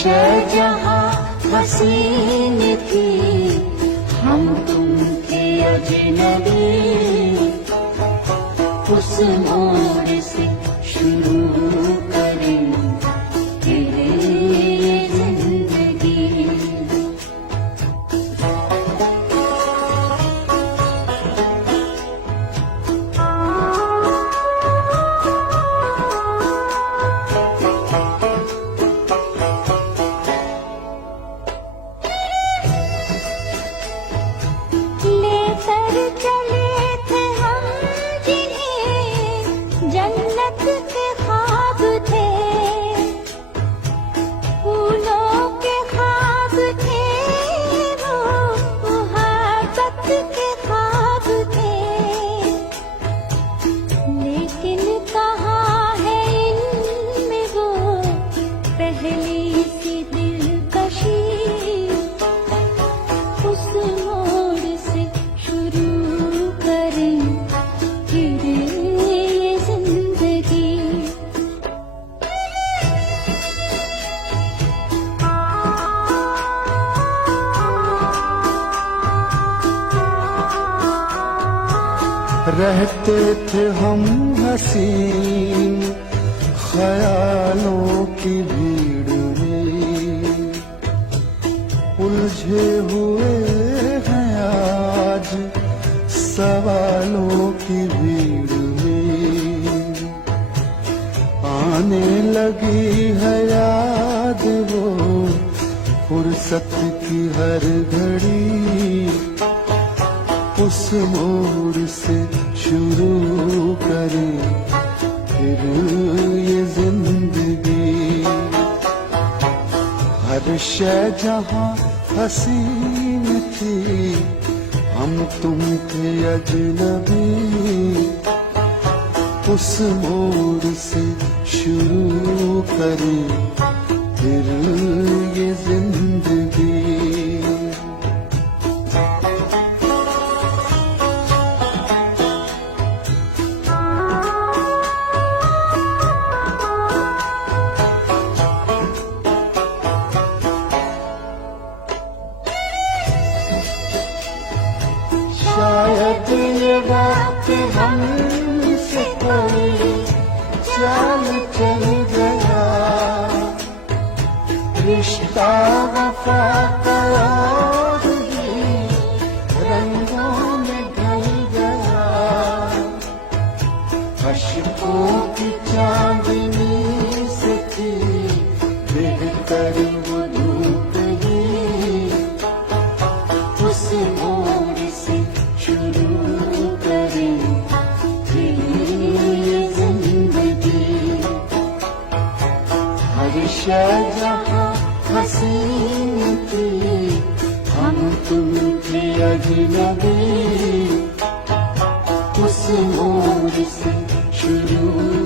शय जहाँ हसीन थी, हम तुम थे अजनबी। उस मोड़ से शुरू करें फिर ये जिंदगी। जन्नत के ख्वाब थे, फूलों के ख्वाब थे, वो मोहब्बत के ख्वाब थे। लेकिन कहाँ है इनमें वो पहली सी दिलकशी। उस मोड़ से शुरू करें फिर रहते थे हम हसीन ख्यालों की भीड़ में, उलझे हुए हैं आज सवालों की भीड़ में। आने लगी है याद वो फुर्सत की हर घड़ी। उस मोड़ से शुरू करें फिर ये जिंदगी। हर शय जहाँ हसीन थी, हम तुम थे अजनबी। उस मोड़ से शुरू करें फिर ये जिंदगी। शायद ये वक्त हमसे कोई चाल चल गया, रिश्ता वफा का और ही रंगों में ढल गया। अश्कों की चांदनी से थी बेहतर वो धूप ही। उस मोड़ से शुरू करें फिर ये जिंदगी। हर शय जहाँ हसीन थी, हम तुम थे अजनबी। उस मोड़ से शुरू